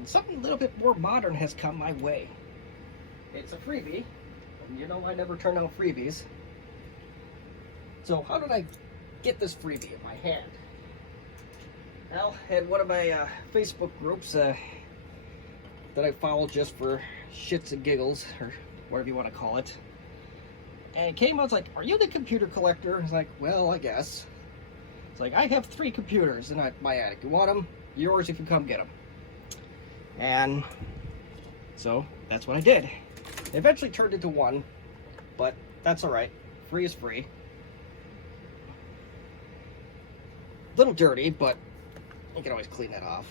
And something a little bit more modern has come my way. It's a freebie, and you know I never turn down freebies. So how did I get this freebie in my hand? Well, in one of my Facebook groups that I follow just for shits and giggles, or whatever you want to call it. And it came out, it's like, are you the computer collector? I was like, well, I guess. It's like, I have 3 computers in my attic. You want them? Yours if you come get them. And so that's what I did. It eventually turned into 1, but that's alright. Free is free. A little dirty, but you can always clean that off.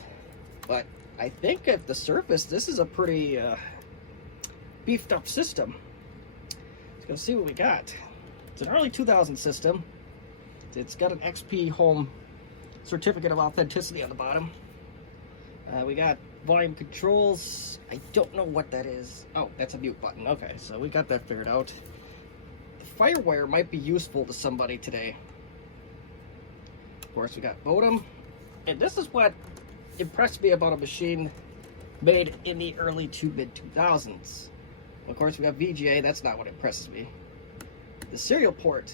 But I think at the surface, this is a pretty beefed up system. Let's go see what we got. It's an early 2000 system. It's got an XP Home Certificate of Authenticity on the bottom. We got volume controls. I don't know what that is. Oh, that's a mute button. Okay, so we got that figured out. The FireWire might be useful to somebody today. Of course, we got modem. And this is what impressed me about a machine made in the early to mid 2000s. Of course, we got VGA. That's not what impresses me. The serial port,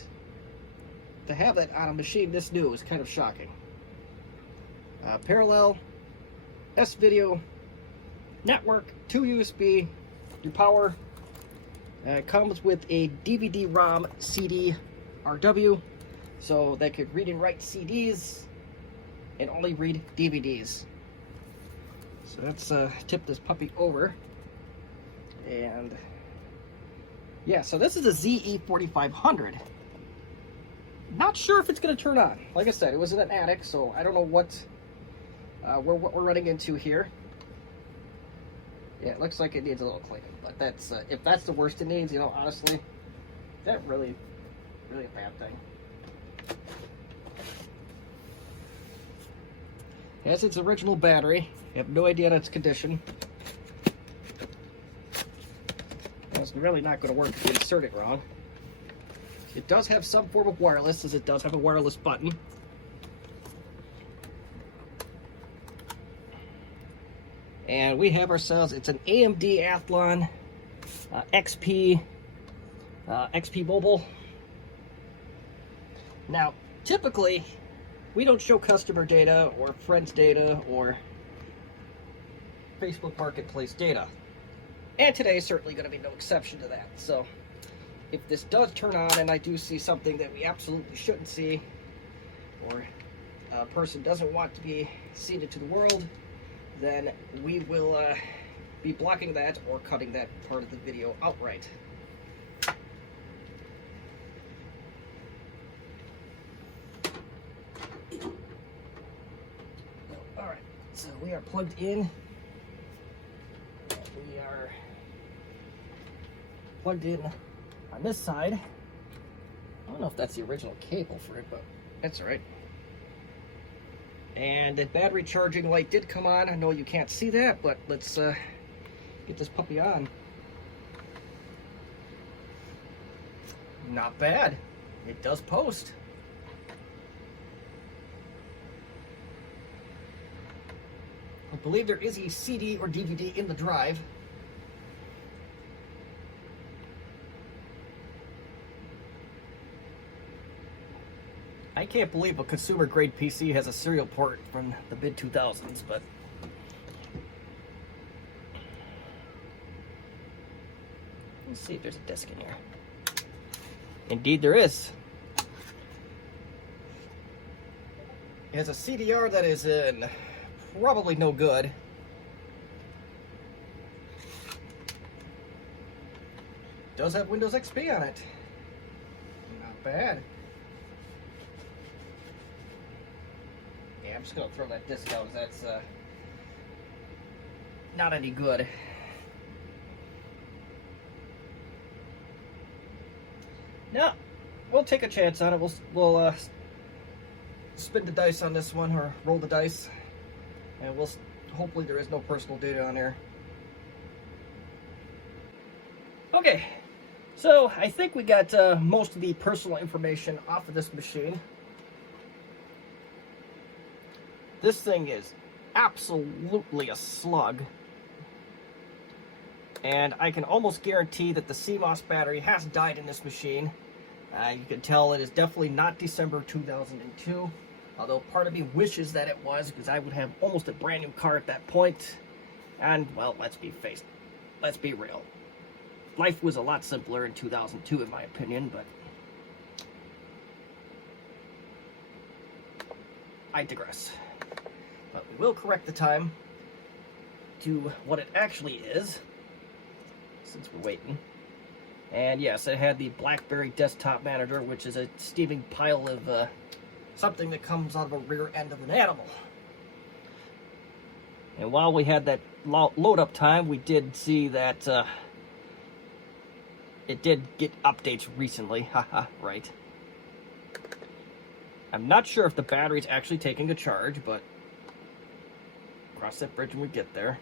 to have that on a machine this new is kind of shocking. Parallel, S-Video, network, 2 USB, your power. Comes with a DVD-ROM CD RW, so they could read and write CDs and only read DVDs. So let's tip this puppy over. And yeah, so this is a ZE4500. Not sure if it's going to turn on. Like I said, it was in an attic, so I don't know what we're running into here. Yeah, it looks like it needs a little cleaning, but that's if that's the worst it needs, you know, honestly, that really a bad thing. It has its original battery. You have no idea on its condition. It's really not going to work if you insert it wrong. It does have some form of wireless, as it does have a wireless button. And we have ourselves, it's an AMD Athlon XP Mobile. Now, typically, we don't show customer data or friends data or Facebook Marketplace data. And today is certainly going to be no exception to that. So, if this does turn on and I do see something that we absolutely shouldn't see, or a person doesn't want to be seen into the world, then we will be blocking that or cutting that part of the video outright. Alright, so we are plugged in. We are plugged in on this side. I don't know if that's the original cable for it, but that's alright. And the battery charging light did come on. I know you can't see that, but let's get this puppy on. Not bad. It does post. I believe there is a CD or DVD in the drive. I can't believe a consumer grade PC has a serial port from the mid 2000s, but let's see if there's a disc in here. Indeed there is. It has a CDR that is in probably no good. Does have Windows XP on it. Not bad. I'm just gonna throw that disc out. That's not any good. No, we'll take a chance on it. We'll spin the dice on this one, or roll the dice, and we'll hopefully there is no personal data on there. Okay, so I think we got most of the personal information off of this machine. This thing is absolutely a slug. And I can almost guarantee that the CMOS battery has died in this machine. You can tell it is definitely not December 2002. Although part of me wishes that it was, because I would have almost a brand new car at that point. And, well, let's be real. Life was a lot simpler in 2002, in my opinion, but I digress. But we will correct the time to what it actually is, since we're waiting. And yes, it had the BlackBerry Desktop Manager, which is a steaming pile of something that comes out of a rear end of an animal. And while we had that load up time, we did see that it did get updates recently. Haha, right. I'm not sure if the battery's actually taking a charge, but cross that bridge when we get there.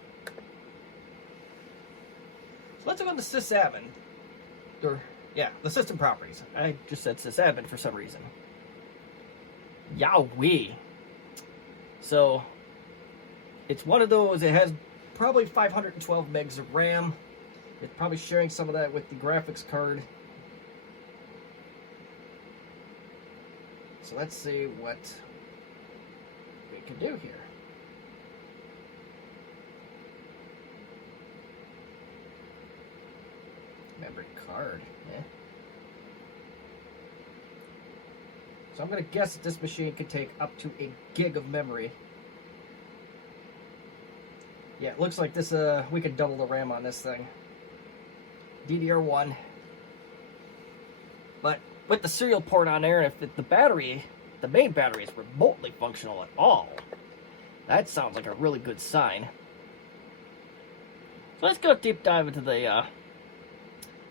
So let's go on to sysadmin. Or, yeah, the system properties. I just said sysadmin for some reason. Yowee. So, it's one of those, it has probably 512 megs of RAM. It's probably sharing some of that with the graphics card. So let's see what we can do here. Memory card, yeah. So I'm going to guess that this machine can take up to a gig of memory. Yeah, it looks like this, we could double the RAM on this thing. DDR1. But with the serial port on there, if the battery, the main battery is remotely functional at all, that sounds like a really good sign. So let's go deep dive into the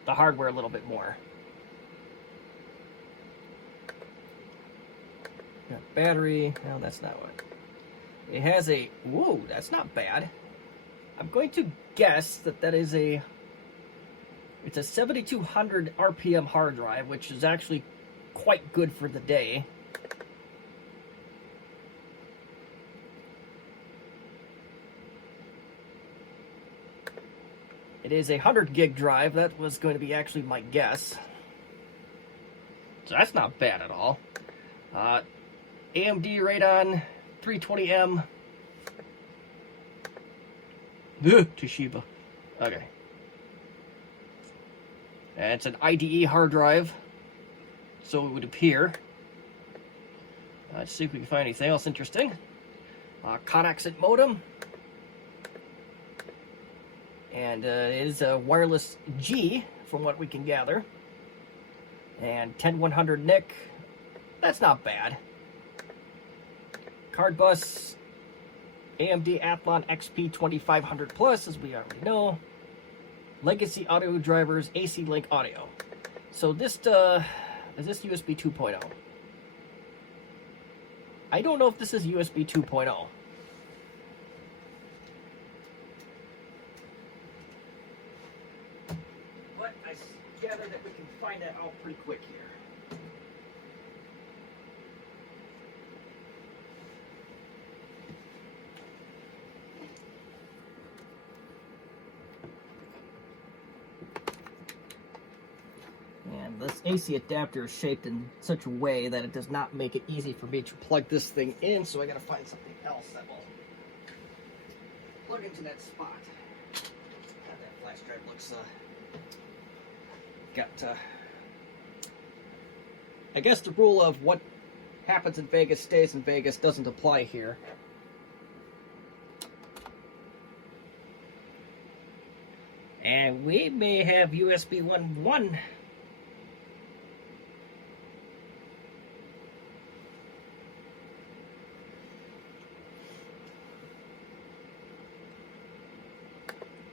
hardware a little bit more. Got battery, no, that's not what. It has a, whoa, that's not bad. I'm going to guess that that is it's a 7200 RPM hard drive, which is actually quite good for the day. It is a 100 gig drive. That was going to be actually my guess. So that's not bad at all. AMD Radeon 320M. Toshiba. Okay. And it's an IDE hard drive, so it would appear. Let's see if we can find anything else interesting. Conaxit modem. And it is a wireless G, from what we can gather. And 10100 NIC. That's not bad. Card bus. AMD Athlon XP 2500 Plus, as we already know. Legacy audio drivers, AC link audio. So this, is this USB 2.0? I don't know if this is USB 2.0. But I gather that we can find that out pretty quick here. This AC adapter is shaped in such a way that it does not make it easy for me to plug this thing in, so I gotta find something else that will plug into that spot. God, that flash drive looks, I guess the rule of what happens in Vegas stays in Vegas doesn't apply here. And we may have USB 1.1.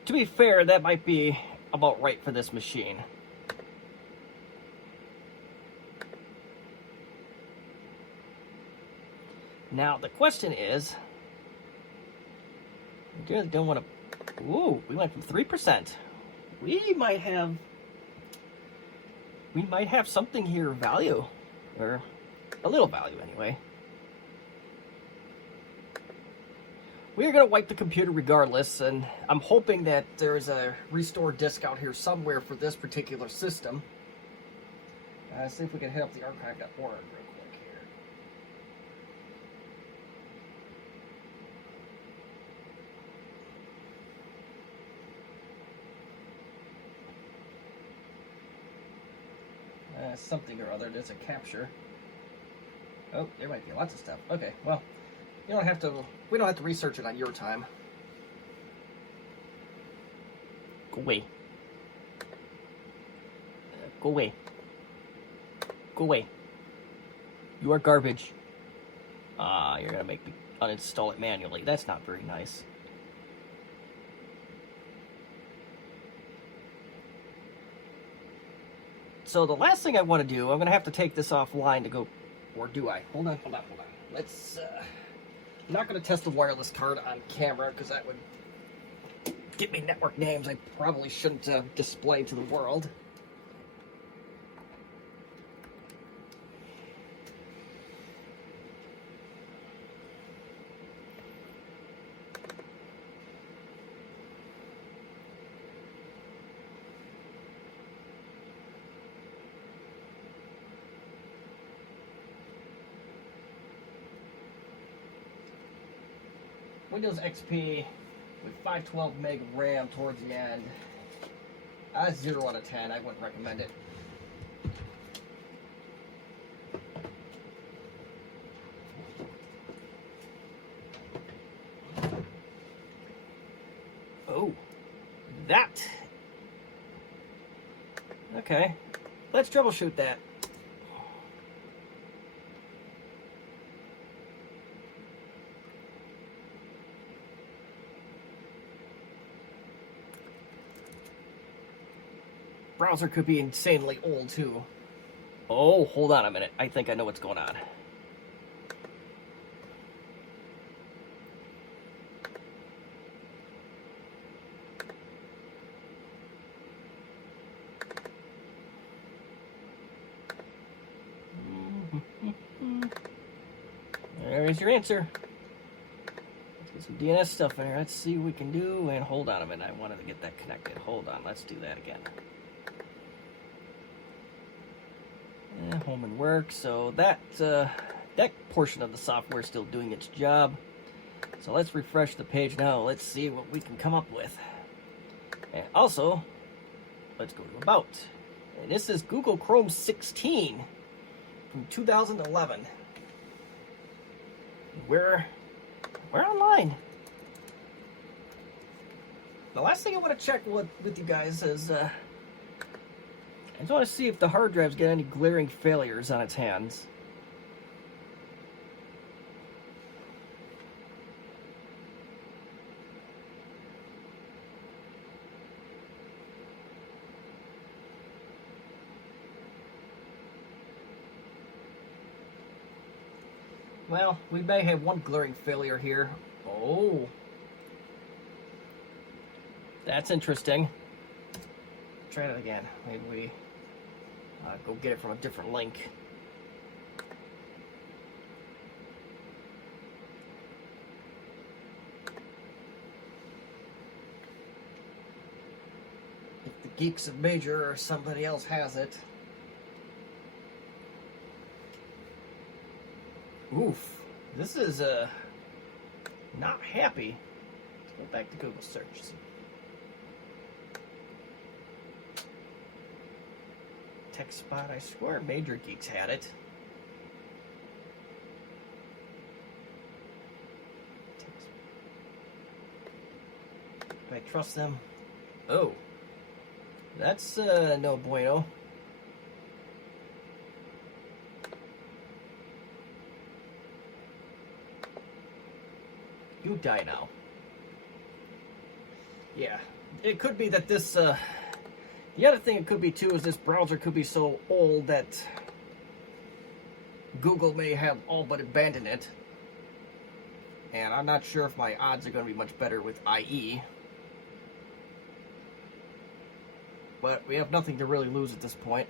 To be fair, that might be about right for this machine. Now, the question is, I really don't want to, ooh, we went from 3%. We might have something here of value, or a little value anyway. we're going to wipe the computer regardless, and I'm hoping that there's a restore disk out here somewhere for this particular system. See if we can hit up the archive.org real quick here. Something or other. There's a capture. Oh, there might be lots of stuff. Okay, well, you don't have to. We don't have to research it on your time. Go away. Go away. Go away. You are garbage. Ah, you're gonna make me uninstall it manually. That's not very nice. So the last thing I want to do, I'm gonna have to take this offline to go, or do I? Hold on. Let's. I'm not gonna test the wireless card on camera because that would get me network names I probably shouldn't display to the world. Windows XP with 512 meg RAM towards the end. 0 out of 10. I wouldn't recommend it. Oh, that. Okay, let's troubleshoot that. Browser could be insanely old too. Oh, hold on a minute. I think I know what's going on. There's your answer. Let's get some DNS stuff in here. Let's see what we can do. And hold on a minute. I wanted to get that connected. Hold on. Let's do that again. Home and work. So that portion of the software is still doing its job. So let's refresh the page now. Let's see what we can come up with. And also, let's go to About. And this is Google Chrome 16 from 2011. We're online. The last thing I want to check with you guys is I just want to see if the hard drives get any glaring failures on its hands. Well, we may have one glaring failure here. Oh. That's interesting. Try it again. Maybe we go get it from a different link. If the Geeks of Major or somebody else has it. Oof. This is not happy. Let's go back to Google search. TechSpot, I swear Major Geeks had it. Do I trust them? Oh. That's no bueno. You die now. Yeah. It could be that this the other thing it could be too is this browser could be so old that Google may have all but abandoned it. And I'm not sure if my odds are going to be much better with IE. But we have nothing to really lose at this point.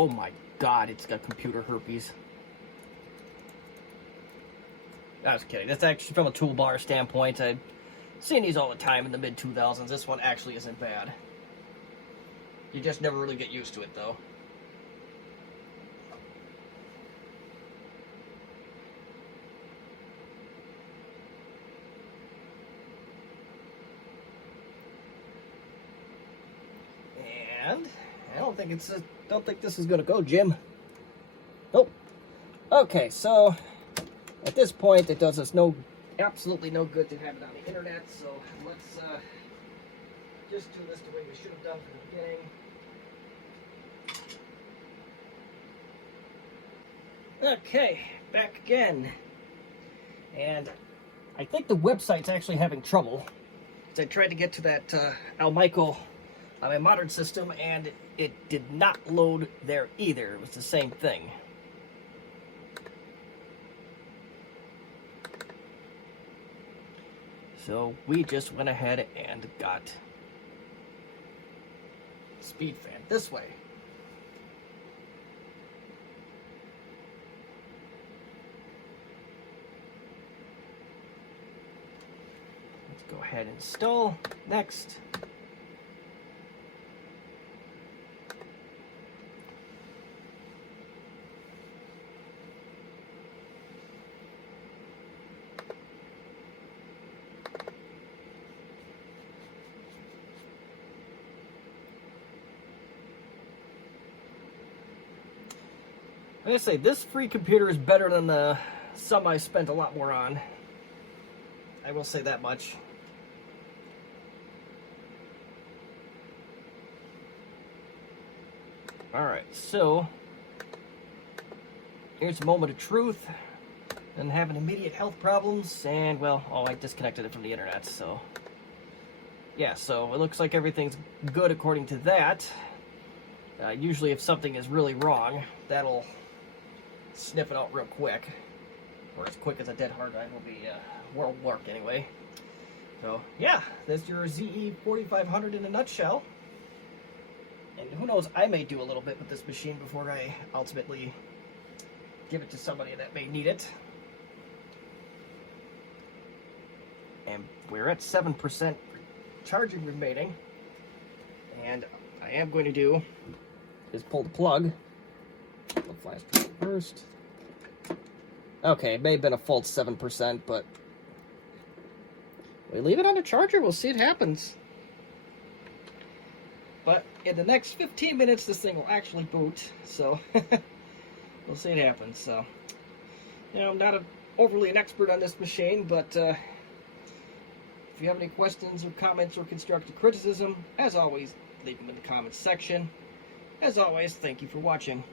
Oh my god, it's got computer herpes. I was kidding. That's actually from a toolbar standpoint. I've seen these all the time in the mid-2000s. This one actually isn't bad. You just never really get used to it, though. And I don't think this is gonna go, Jim. Nope. Okay, so at this point, it does us absolutely no good to have it on the internet. So let's just do this the way we should have done from the beginning. Okay, back again. And I think the website's actually having trouble. I tried to get to that Almico on my modern system, and it did not load there either. It was the same thing. So we just went ahead and got speed fan this way. Let's go ahead and install. Next. Like I say, this free computer is better than the some I spent a lot more on. I will say that much. Alright, so here's a moment of truth. And having immediate health problems, and well, I disconnected it from the internet, so yeah, so it looks like everything's good according to that. Usually if something is really wrong, that'll sniff it out real quick, or as quick as a dead hard drive will be world work anyway. So yeah, that's your ZE4500 in a nutshell. And who knows, I may do a little bit with this machine before I ultimately give it to somebody that may need it. And we're at 7% charging remaining. And I am going to do is pull the plug. The flash drive first. Okay, it may have been a false 7%, but we leave it on the charger, we'll see it happens. But in the next 15 minutes, this thing will actually boot, so we'll see it happen. So, you know, I'm not overly an expert on this machine, but if you have any questions or comments or constructive criticism, as always, leave them in the comments section. As always, thank you for watching.